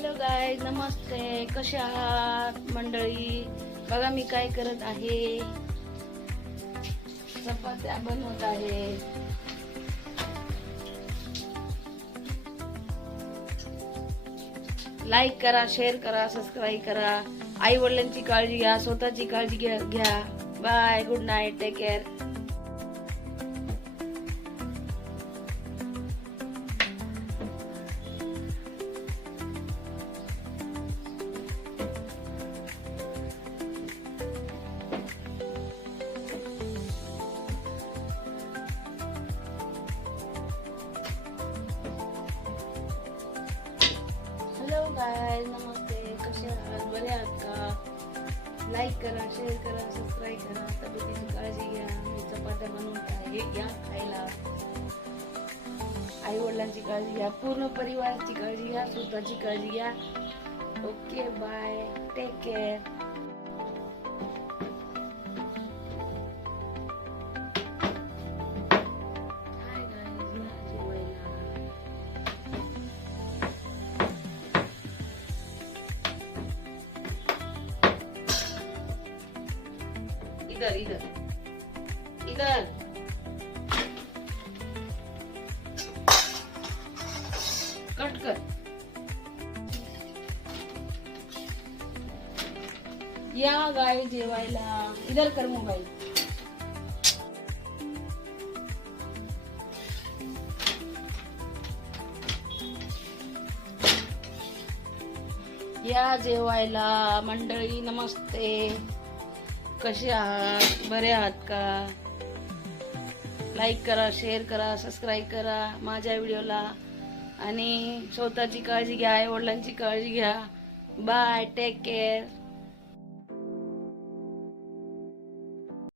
Hello गाय नमस्ते. कशा आहात मंडळी? बघा मी काय करत आहे. चपात्या बनवत आहे. लाईक करा शेअर करा सबस्क्राईब करा. आई वडिलांची काळजी घ्या स्वतःची काळजी घ्या. घ्या bye good night take care bye नमस्ते कसे आहात? बरे आहात का? लाईक करा शेअर करा सबस्क्राईब करा तब्येतीची काळजी घ्या मी चपात्या बनवत हे घ्या खायला. आई वडिलांची काळजी घ्या पूर्ण परिवाराची काळजी घ्या स्वतःची काळजी घ्या. ओके बाय टेक केअर इधर इधर। इधर। कट कर। या गाय जेवायला. इधर कर मोबाईल. या जेवायला मंडळी नमस्ते. कसे आहात? बरे आहात का? लाईक करा शेअर करा सबस्क्राईब करा माझ्या व्हिडिओला आणि स्वतःची काळजी घ्या आई वडिलांची काळजी घ्या. Bye take care